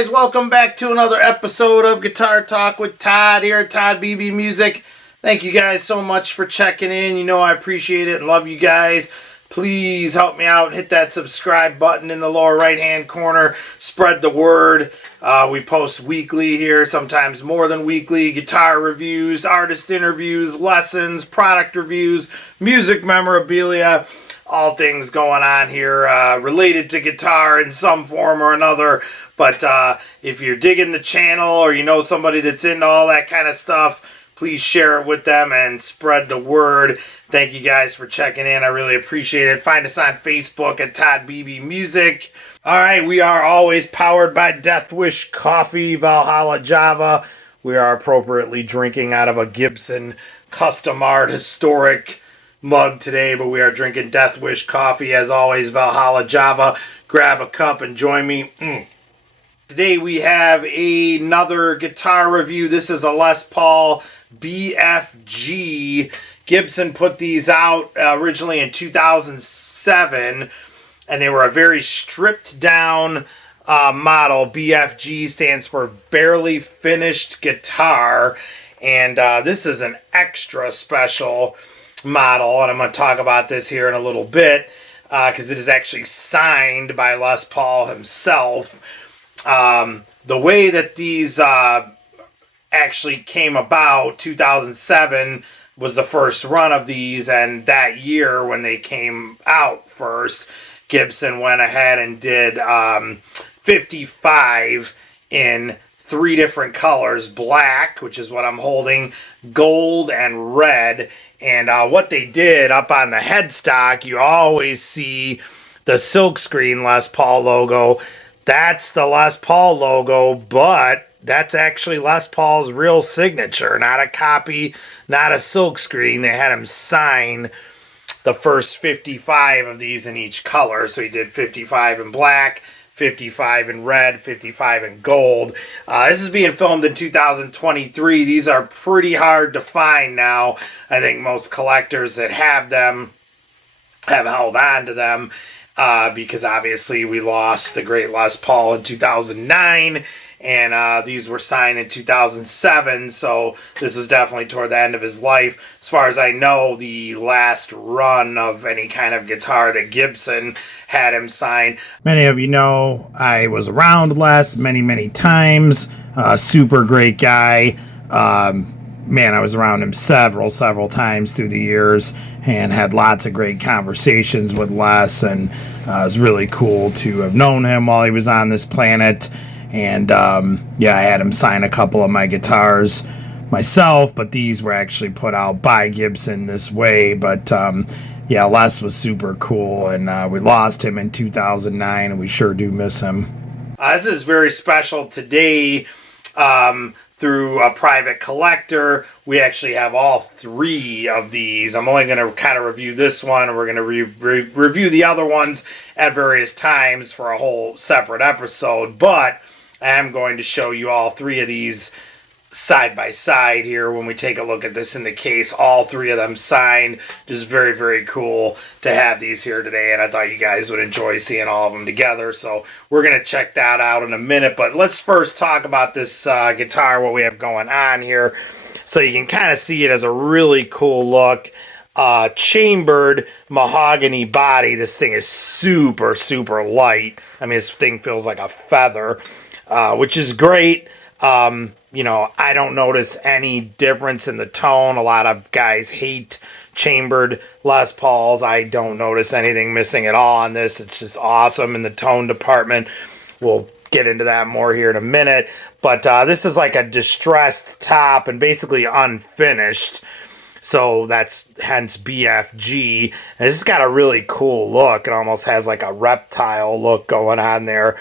guys, welcome back to another episode of Guitar Talk with Todd here at Todd Beebe Music. Thank you guys so much for checking in. You know I appreciate it and love you guys. Please help me out. Hit that subscribe button in the lower right-hand corner. Spread the word. We post weekly here, sometimes more than weekly. Guitar reviews, artist interviews, lessons, product reviews, music memorabilia. All things going on here related to guitar in some form or another. But if you're digging the channel or you know somebody that's into all that kind of stuff, please share it with them and spread the word. Thank you guys for checking in. I really appreciate it. Find us on Facebook at Todd Beebe Music. All right, we are always powered by deathwishcoffee, Valhalla Java. We are appropriately drinking out of a Gibson custom art historic mug today, but we are drinking Deathwish coffee. As always, Valhalla Java. Grab a cup and join me. Today we have another guitar review. This is a Les Paul BFG. Gibson put these out originally in 2007, and they were a very stripped down model. BFG stands for Barely Finished Guitar, and this is an extra special model, and I'm going to talk about this here in a little bit because it is actually signed by Les Paul himself. The way that these actually came about, 2007 was the first run of these, and that year when they came out first, Gibson went ahead and did 55 in 3 different colors: black, which is what I'm holding, gold, and red. And what they did up on the headstock, you always see the silkscreen Les Paul logo. That's the Les Paul logo, but that's actually Les Paul's real signature, not a copy, not a silkscreen. They had him sign the first 55 of these in each color. So he did 55 in black, 55 in red, 55 in gold. This is being filmed in 2023. These are pretty hard to find now. I think most collectors that have them have held on to them because obviously we lost the great Les Paul in 2009, and these were signed in 2007, so this was definitely toward the end of his life. As far as I know, the last run of any kind of guitar that Gibson had him sign. Many of you know I was around Les many times. Super great guy. Man, I was around him several times through the years and had lots of great conversations with Les, and it was really cool to have known him while he was on this planet. And yeah, I had him sign a couple of my guitars myself, but these were actually put out by Gibson this way. But yeah, Les was super cool, and we lost him in 2009, and we sure do miss him. This is very special today. Through a private collector, we actually have all 3 of these. I'm only going to kind of review this one, and we're going to review the other ones at various times for a whole separate episode, but I am going to show you all 3 of these side by side here when we take a look at this in the case. All 3 of them signed. Just very cool to have these here today, and I thought you guys would enjoy seeing all of them together. So we're going to check that out in a minute, but let's first talk about this guitar, what we have going on here, so you can kind of see it as a really cool look. Chambered mahogany body. This thing is super light. I mean, this thing feels like a feather, which is great. You know, I don't notice any difference in the tone. A lot of guys hate chambered Les Pauls. I don't notice anything missing at all on this. It's just awesome in the tone department. We'll get into that more here in a minute. But this is like a distressed top and basically unfinished. So that's hence BFG. And it's got a really cool look. It almost has like a reptile look going on there.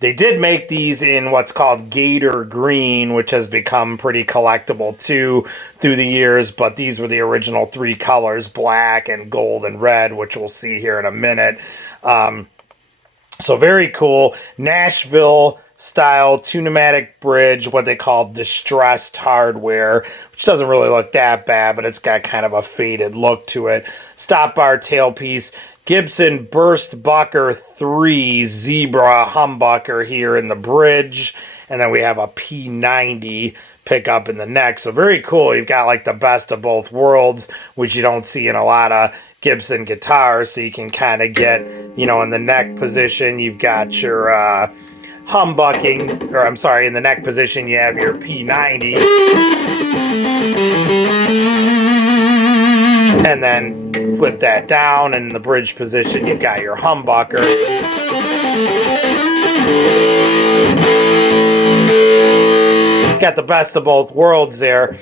They did make these in what's called Gator Green, which has become pretty collectible too through the years, but these were the original 3 colors, black and gold and red, which we'll see here in a minute. So very cool. Nashville style 2-pneumatic bridge, what they call distressed hardware, which doesn't really look that bad, but it's got kind of a faded look to it. Stop bar tailpiece. Gibson Burstbucker 3 Zebra humbucker here in the bridge. And then we have a P90 pickup in the neck. So very cool. You've got like the best of both worlds, which you don't see in a lot of Gibson guitars. So you can kind of get, you know, in the neck position, you've got your humbucking, or I'm sorry, in the neck position, you have your P90. And then flip that down, and in the bridge position, you've got your humbucker. It's got the best of both worlds there.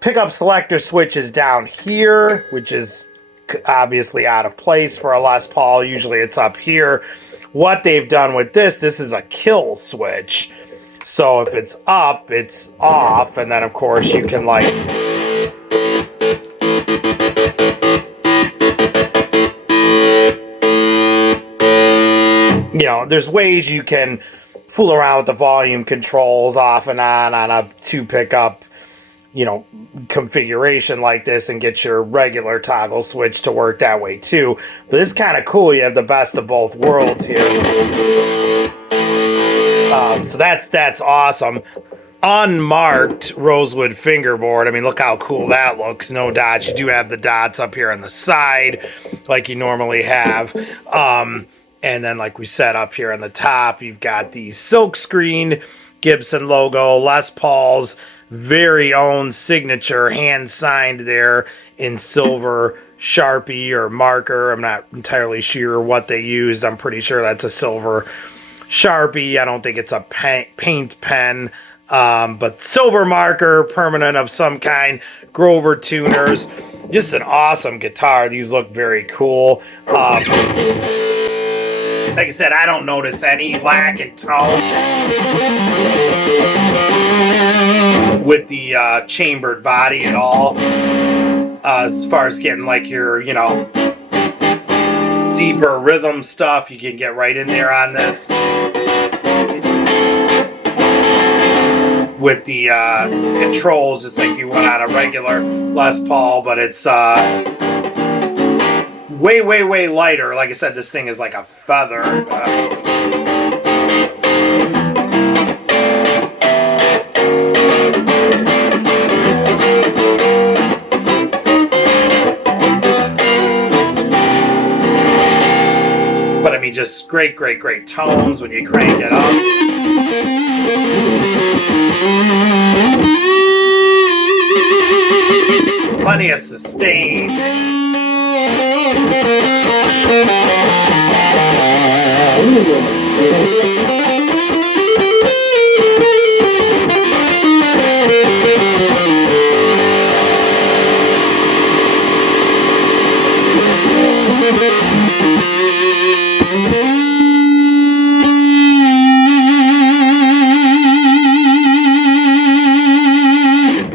Pickup selector switch is down here, which is obviously out of place for a Les Paul. Usually it's up here. What they've done with this is a kill switch. So if it's up, it's off, and then of course you can like you know, there's ways you can fool around with the volume controls off and on a 2 pickup, you know, configuration like this and get your regular toggle switch to work that way too. But this is kind of cool. You have the best of both worlds here. So that's awesome. Unmarked rosewood fingerboard. I mean, look how cool that looks. No dots. You do have the dots up here on the side like you normally have. And then, like we said, up here on the top, you've got the silk screened Gibson logo, Les Paul's very own signature, hand signed there in silver Sharpie or marker. I'm not entirely sure what they used. I'm pretty sure that's a silver Sharpie. I don't think it's a paint pen, but silver marker, permanent of some kind. Grover tuners. Just an awesome guitar. These look very cool. Like I said, I don't notice any lack in tone with the chambered body at all. As far as getting like your, you know, deeper rhythm stuff, you can get right in there on this. With the controls, just like you would on a regular Les Paul, but it's way lighter. Like I said, this thing is like a feather. But I mean, just great tones when you crank it up. Plenty of sustain.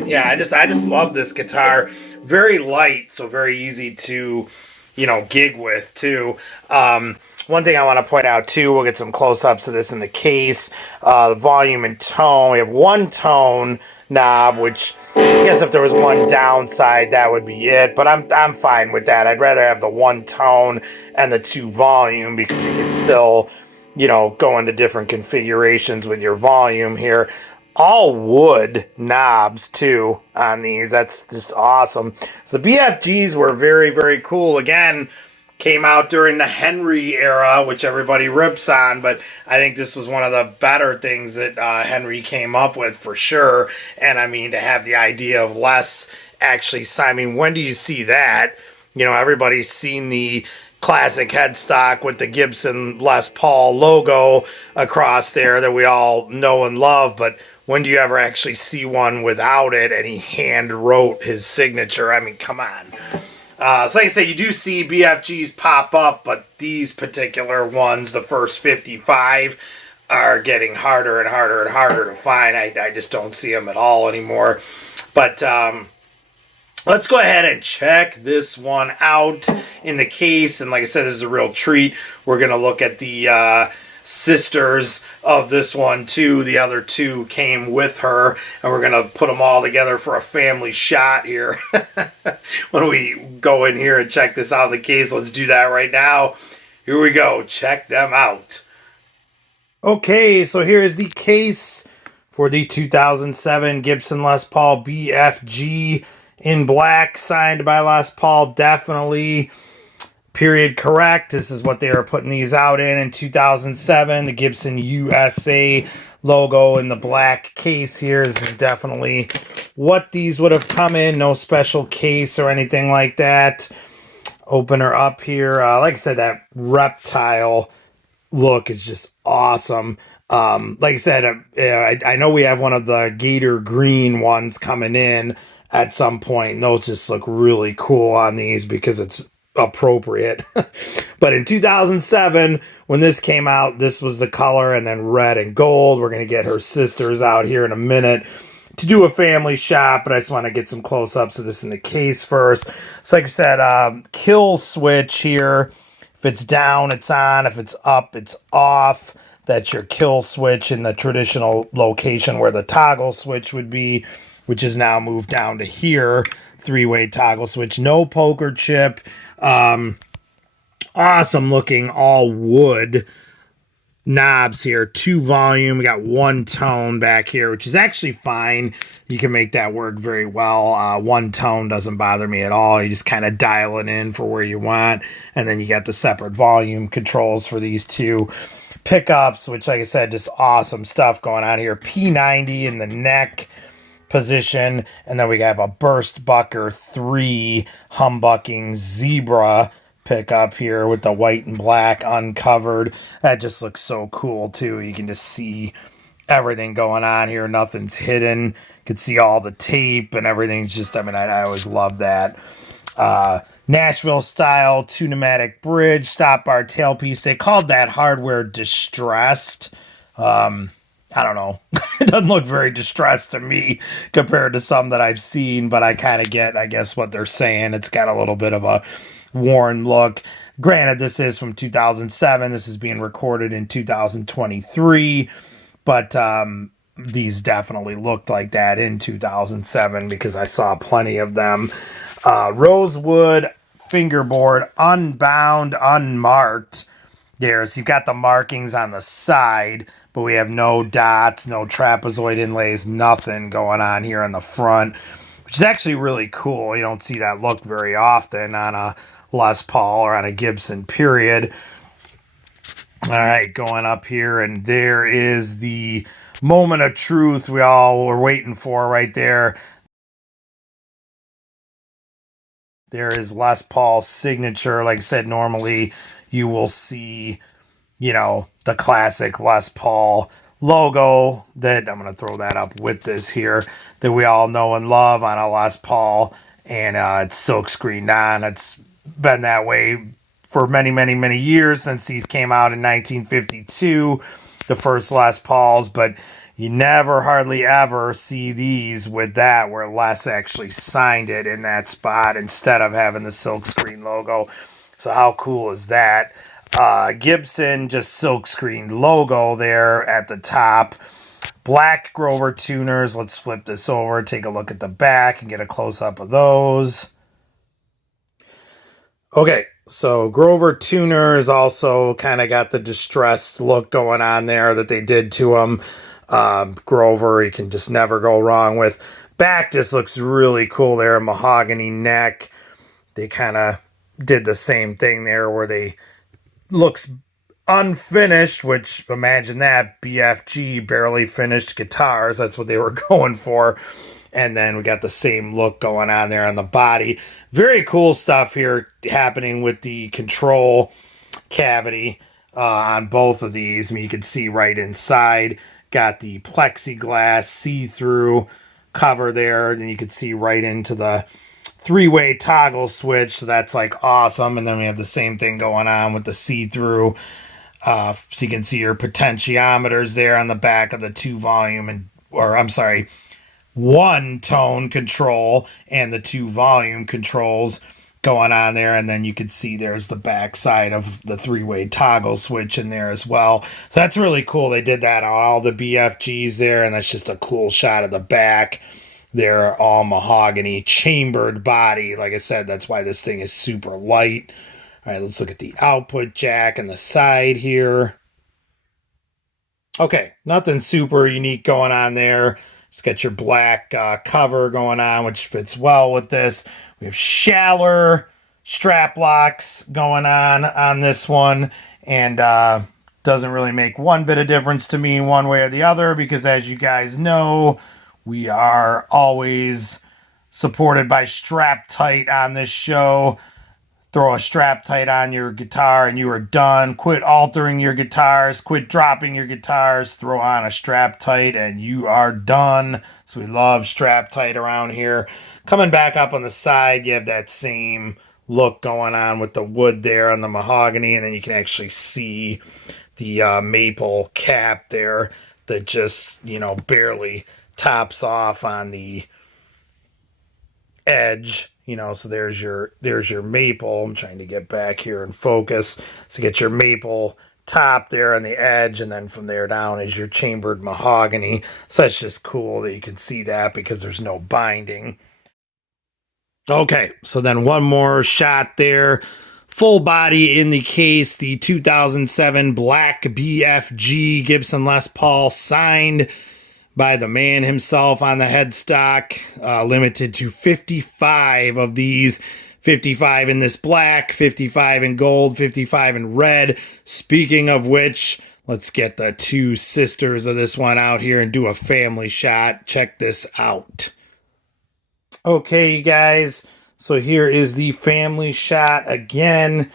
Yeah, I just love this guitar. Very light, so very easy to, you know, gig with too. One thing I want to point out too, we'll get some close-ups of this in the case. The volume and tone. We have one tone knob, which I guess if there was one downside, that would be it. But I'm fine with that. I'd rather have the one tone and the 2 volume, because you can still, you know, go into different configurations with your volume here. All wood knobs too on these. That's just awesome. So the BFGs were very cool. Again, came out during the Henry era, which everybody rips on, but I think this was one of the better things that Henry came up with for sure. And I mean, to have the idea of Les actually, I mean, when do you see that? You know, everybody's seen the classic headstock with the Gibson Les Paul logo across there that we all know and love, but when do you ever actually see one without it and he hand wrote his signature? I mean, come on. So like I say, you do see BFGs pop up, but these particular ones, the first 55, are getting harder and harder to find. I just don't see them at all anymore. But let's go ahead and check this one out in the case. And like I said, this is a real treat. We're going to look at the sisters of this one too. The other two came with her, and we're gonna put them all together for a family shot here. When we go in here and check this out in the case, let's do that right now. Here we go. Check them out. Okay, so here is the case for the 2007 Gibson Les Paul BFG in black, signed by Les Paul. Definitely period correct. This is what they were putting these out in 2007. The Gibson USA logo in the black case here. This is definitely what these would have come in. No special case or anything like that. Opener up here. Like I said, that reptile look is just awesome. Like I said, I know we have one of the gator green ones coming in at some point. And those just look really cool on these because it's appropriate. But in 2007, when this came out, this was the color, and then red and gold. We're going to get her sisters out here in a minute to do a family shot, but I just want to get some close-ups of this in the case first. So like I said, kill switch here. If it's down, it's on. If it's up, it's off. That's your kill switch in the traditional location where the toggle switch would be, which is now moved down to here. Three-way toggle switch. No poker chip. Awesome looking all wood knobs here. 2 volume. We got 1 tone back here, which is actually fine. You can make that work very well. 1 tone doesn't bother me at all. You just kind of dial it in for where you want. And then you got the separate volume controls for these 2 pickups, which, like I said, just awesome stuff going on here. P90 in the neck position. And then we have a Burst Bucker 3 humbucking zebra pickup here with the white and black uncovered. That just looks so cool too. You can just see everything going on here. Nothing's hidden. You can see all the tape and everything's just, I mean, I always love that. Nashville style 2 pneumatic bridge, stop bar tailpiece. They called that hardware distressed. I don't know. It doesn't look very distressed to me compared to some that I've seen, but I kind of get, I guess, what they're saying. It's got a little bit of a worn look. Granted, this is from 2007. This is being recorded in 2023, but these definitely looked like that in 2007 because I saw plenty of them. Rosewood fingerboard, unbound, unmarked. There, so you've got the markings on the side, but we have no dots, no trapezoid inlays, nothing going on here on the front, which is actually really cool. You don't see that look very often on a Les Paul or on a Gibson, period. All right, going up here, and there is the moment of truth we all were waiting for right there. There is Les Paul's signature. Like I said, normally you will see, you know, the classic Les Paul logo that I'm going to throw that up with this here that we all know and love on a Les Paul, and it's silk screened on. It's been that way for many, many, many years since these came out in 1952, the first Les Pauls, but you never hardly ever see these with that where Les actually signed it in that spot instead of having the silk screen logo. So how cool is that? Gibson just silk screen logo there at the top. Black Grover tuners. Let's flip this over, take a look at the back and get a close-up of those. Okay, so Grover tuners also kind of got the distressed look going on there that they did to them. Grover, you can just never go wrong with. Back just looks really cool there. Mahogany neck. They kind of did the same thing there where they looks unfinished, which imagine that, BFG, barely finished guitars. That's what they were going for. And then we got the same look going on there on the body. Very cool stuff here happening with the control cavity on both of these. I mean, you can see right inside. Got the plexiglass see-through cover there. And you can see right into the 3-way toggle switch. So that's like awesome. And then we have the same thing going on with the see-through. So you can see your potentiometers there on the back of the 2 volume and, or I'm sorry, 1 tone control and the 2 volume controls. going on there, and then you can see there's the back side of the three-way toggle switch in there as well. So that's really cool. They did that on all the BFGs there, and that's just a cool shot of the back. They're all mahogany chambered body. Like I said, that's why this thing is super light. All right, let's look at the output jack and the side here. Okay, nothing super unique going on there. Just got your black cover going on, which fits well with this. We have shallower strap locks going on this one, and doesn't really make one bit of difference to me one way or the other, because as you guys know, we are always supported by Strap Tight on this show. Throw a strap tight on your guitar and you are done. Quit altering your guitars. Quit dropping your guitars. Throw on a strap tight and you are done. So we love strap tight around here. Coming back up on the side, you have that same look going on with the wood there on the mahogany. And then you can actually see the maple cap there that just, you know, barely tops off on the edge. You know, so there's your maple. I'm trying to get back here and focus. So get your maple top there on the edge, and then from there down is your chambered mahogany. So that's just cool that you can see that because there's no binding. Okay, so then one more shot there. Full body in the case, the 2007 Black BFG Gibson Les Paul, signed by the man himself on the headstock, limited to 55 of these, 55 in this black, 55 in gold, 55 in red. Speaking of which, let's get the two sisters of this one out here and do a family shot. Check this out. Okay, you guys, so here is the family shot again,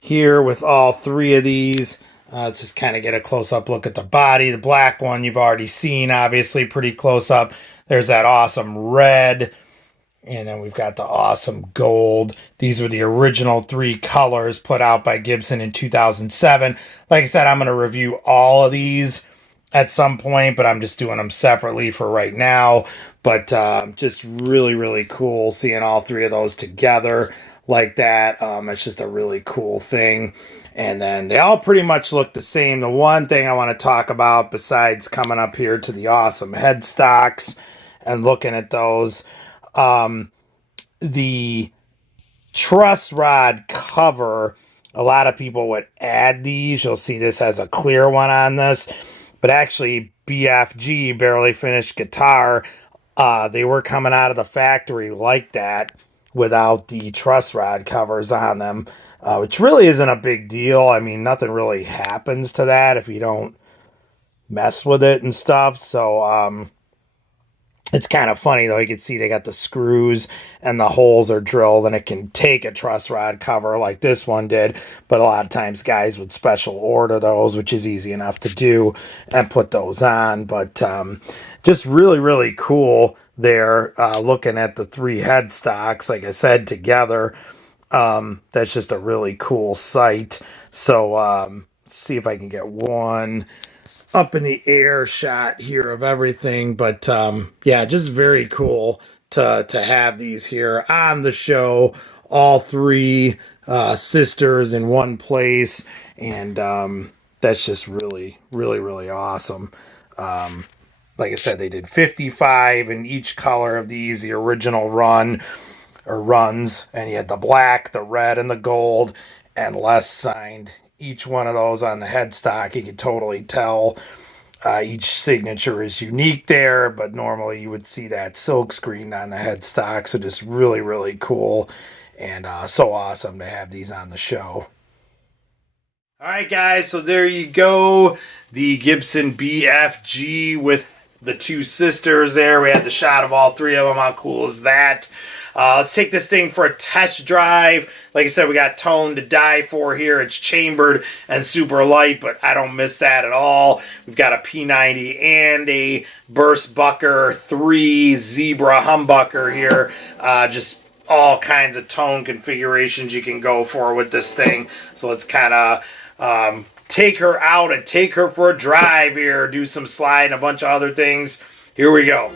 here with all three of these. Let's just kind of get a close-up look at the body. The black one you've already seen, obviously, pretty close-up. There's that awesome red. And then we've got the awesome gold. These were the original three colors put out by Gibson in 2007. Like I said, I'm going to review all of these at some point, but I'm just doing them separately for right now. But just really, really cool seeing all three of those together like that. It's just a really cool thing. And then they all pretty much look the same. The one thing I want to talk about, besides coming up here to the awesome headstocks and looking at those, the truss rod cover, a lot of people would add these. You'll see this has a clear one on this, but actually BFG, Barely Finished Guitar, they were coming out of the factory like that without the truss rod covers on them, which really isn't a big deal. I mean, nothing really happens to that if you don't mess with it and stuff. So it's kind of funny, though. You can see they got the screws and the holes are drilled, and it can take a truss rod cover like this one did. But a lot of times guys would special order those, which is easy enough to do, and put those on. But just really, really cool there, looking at the three headstocks, like I said, together. That's just a really cool sight. So see if I can get one up in the air shot here of everything. But yeah, just very cool to have these here on the show, all three sisters in one place. And that's just really, really, really awesome. Like I said, they did 55 in each color of these, the original run or runs, and you had the black, the red, and the gold, and Les signed each one of those on the headstock. You could totally tell each signature is unique there, but normally you would see that silk screen on the headstock. So just really, really cool, and so awesome to have these on the show. All right, guys, so there you go. The Gibson BFG with the two sisters there. We had the shot of all three of them. How cool is that? Let's take this thing for a test drive. Like I said, we got tone to die for here. It's chambered and super light, but I don't miss that at all. We've got a P90 and a Burst Bucker 3 Zebra humbucker here. Just all kinds of tone configurations you can go for with this thing. So let's kind of take her out and take her for a drive here, do some slide and a bunch of other things. Here we go.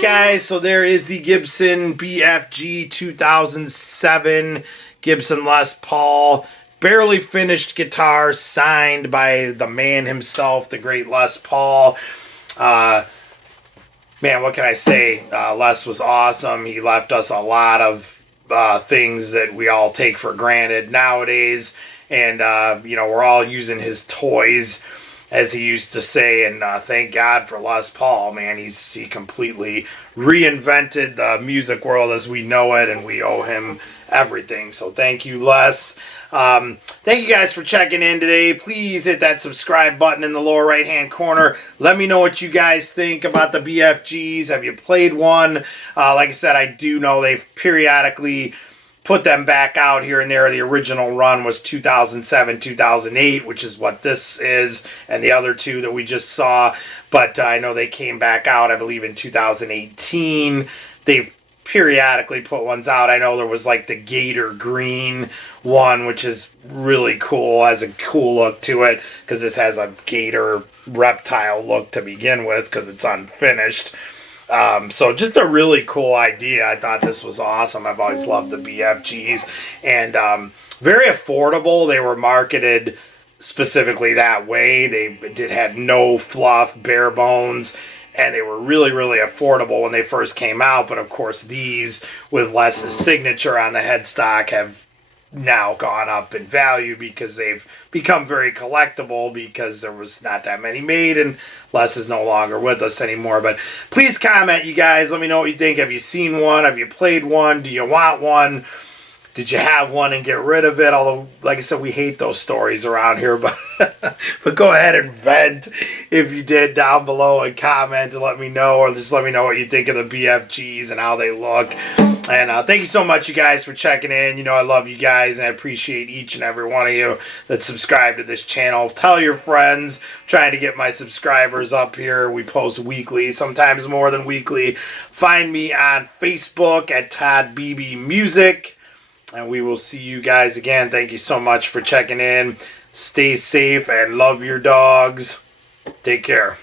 Guys, so there is the Gibson BFG 2007 Gibson Les Paul, barely finished guitar, signed by the man himself, the great Les Paul. Man, what can I say? Les was awesome. He left us a lot of things that we all take for granted nowadays, and you know, we're all using his toys, as he used to say, and thank God for Les Paul, man. He completely reinvented the music world as we know it, and we owe him everything. So thank you, Les. Thank you guys for checking in today. Please hit that subscribe button in the lower right-hand corner. Let me know what you guys think about the BFGs. Have you played one? Like I said, I do know they've periodically put them back out here and there. The original run was 2007, 2008, which is what this is, and the other two that we just saw. But I know they came back out, I believe, in 2018. They've periodically put ones out. I know there was like the Gator Green one, which is really cool, has a cool look to it, because this has a gator reptile look to begin with, because it's unfinished. So just a really cool idea. I thought this was awesome. I've always loved the BFGs, and very affordable. They were marketed specifically that way. They had no fluff, bare bones, and they were really, really affordable when they first came out. But of course, these with Les's signature on the headstock have now gone up in value, because they've become very collectible, because there was not that many made, and Les is no longer with us anymore. But please comment, you guys. Let me know what you think. Have you seen one? Have you played one? Do you want one? Did you have one and get rid of it? Although, like I said, we hate those stories around here, but but go ahead and vent if you did down below, and comment and let me know, or just let me know what you think of the BFGs and how they look. And thank you so much, you guys, for checking in. You know, I love you guys, and I appreciate each and every one of you that subscribe to this channel. Tell your friends. I'm trying to get my subscribers up here. We post weekly, sometimes more than weekly. Find me on Facebook at toddbeebe music. And we will see you guys again. Thank you so much for checking in. Stay safe and love your dogs. Take care.